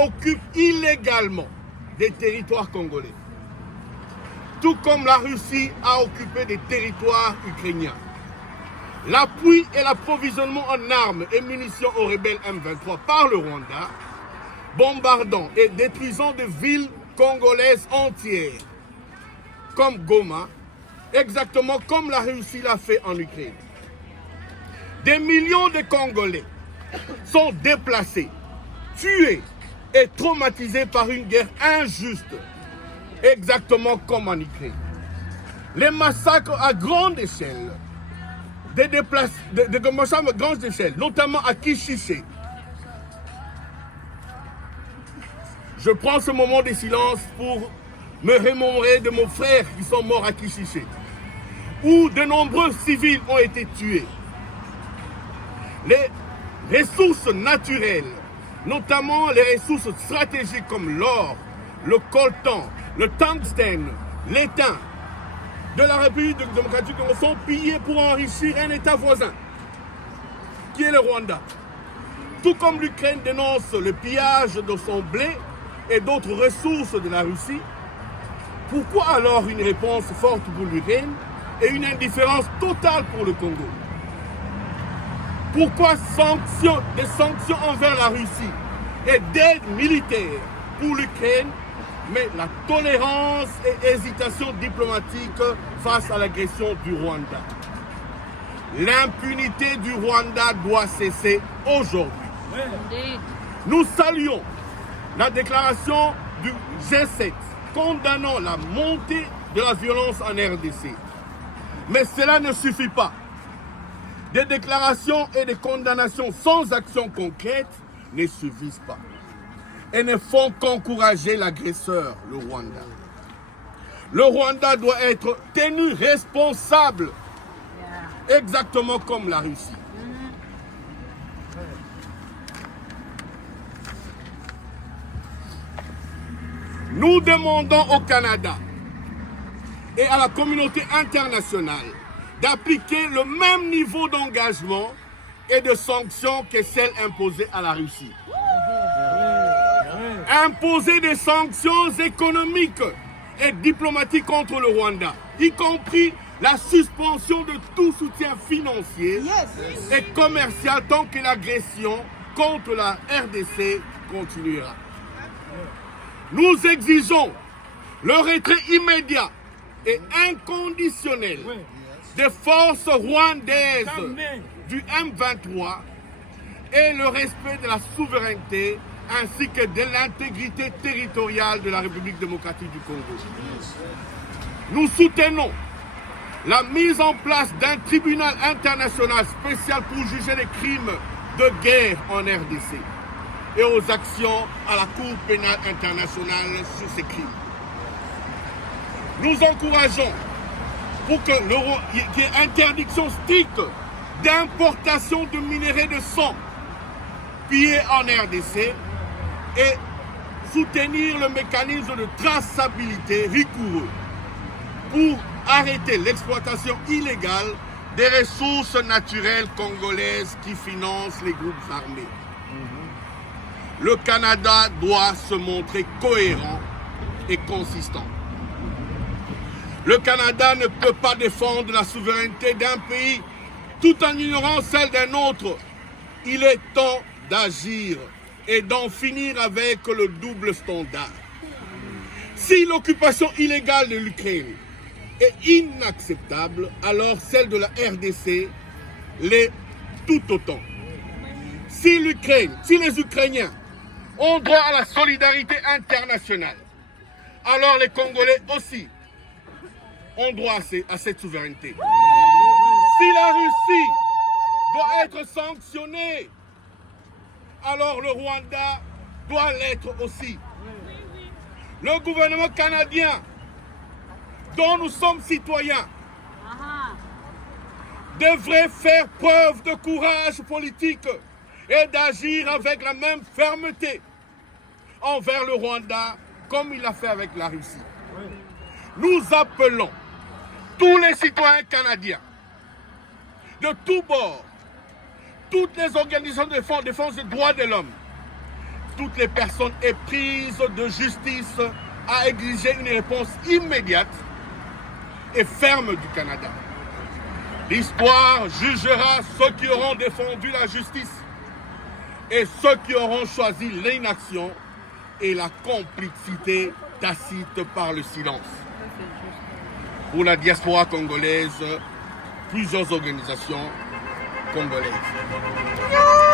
occupe illégalement des territoires congolais, tout comme la Russie a occupé des territoires ukrainiens. L'appui et l'approvisionnement en armes et munitions aux rebelles M23 par le Rwanda, bombardant et détruisant des villes congolaises entières, comme Goma, exactement comme la Russie l'a fait en Ukraine. Des millions de Congolais sont déplacés, tués et traumatisés par une guerre injuste, exactement comme en Ukraine. Les massacres à grande échelle, des massacres à grande échelle, notamment à Kishiché. Je prends ce moment de silence pour me remémorer de mes frères qui sont morts à Kishiché, où de nombreux civils ont été tués. Les ressources naturelles, notamment les ressources stratégiques comme l'or, le coltan, le tungstène, l'étain de la République démocratique du Congo sont pillés pour enrichir un État voisin, qui est le Rwanda. Tout comme l'Ukraine dénonce le pillage de son blé et d'autres ressources de la Russie, pourquoi alors une réponse forte pour l'Ukraine et une indifférence totale pour le Congo? Pourquoi des sanctions envers la Russie et d'aide militaire pour l'Ukraine, mais la tolérance et hésitation diplomatique face à l'agression du Rwanda? L'impunité du Rwanda doit cesser aujourd'hui. Nous saluons la déclaration du G7 condamnant la montée de la violence en RDC. Mais cela ne suffit pas. Des déclarations et des condamnations sans action concrète ne suffisent pas et ne font qu'encourager l'agresseur, le Rwanda. Le Rwanda doit être tenu responsable, exactement comme la Russie. Nous demandons au Canada et à la communauté internationale d'appliquer le même niveau d'engagement et de sanctions que celles imposées à la Russie. Imposer des sanctions économiques et diplomatiques contre le Rwanda, y compris la suspension de tout soutien financier et commercial tant que l'agression contre la RDC continuera. Nous exigeons le retrait immédiat et inconditionnel des forces rwandaises du M23 et le respect de la souveraineté ainsi que de l'intégrité territoriale de la République démocratique du Congo. Nous soutenons la mise en place d'un tribunal international spécial pour juger les crimes de guerre en RDC et aux actions à la Cour pénale internationale sur ces crimes. Nous encourageons pour qu'il y ait interdiction stricte d'importation de minerais de sang pillés en RDC et soutenir le mécanisme de traçabilité rigoureux pour arrêter l'exploitation illégale des ressources naturelles congolaises qui financent les groupes armés. Le Canada doit se montrer cohérent et consistant. Le Canada ne peut pas défendre la souveraineté d'un pays tout en ignorant celle d'un autre. Il est temps d'agir et d'en finir avec le double standard. Si l'occupation illégale de l'Ukraine est inacceptable, alors celle de la RDC l'est tout autant. Si les Ukrainiens ont droit à la solidarité internationale, alors les Congolais aussi ont droit à cette souveraineté. Si la Russie doit être sanctionnée, alors le Rwanda doit l'être aussi. Le gouvernement canadien, dont nous sommes citoyens, devrait faire preuve de courage politique et d'agir avec la même fermeté envers le Rwanda comme il l'a fait avec la Russie. Nous appelons tous les citoyens canadiens de tous bords, toutes les organisations de défense des droits de l'homme, toutes les personnes éprises de justice à exiger une réponse immédiate et ferme du Canada. L'histoire jugera ceux qui auront défendu la justice et ceux qui auront choisi l'inaction et la complicité tacite par le silence. Pour la diaspora congolaise, plusieurs organisations congolaises.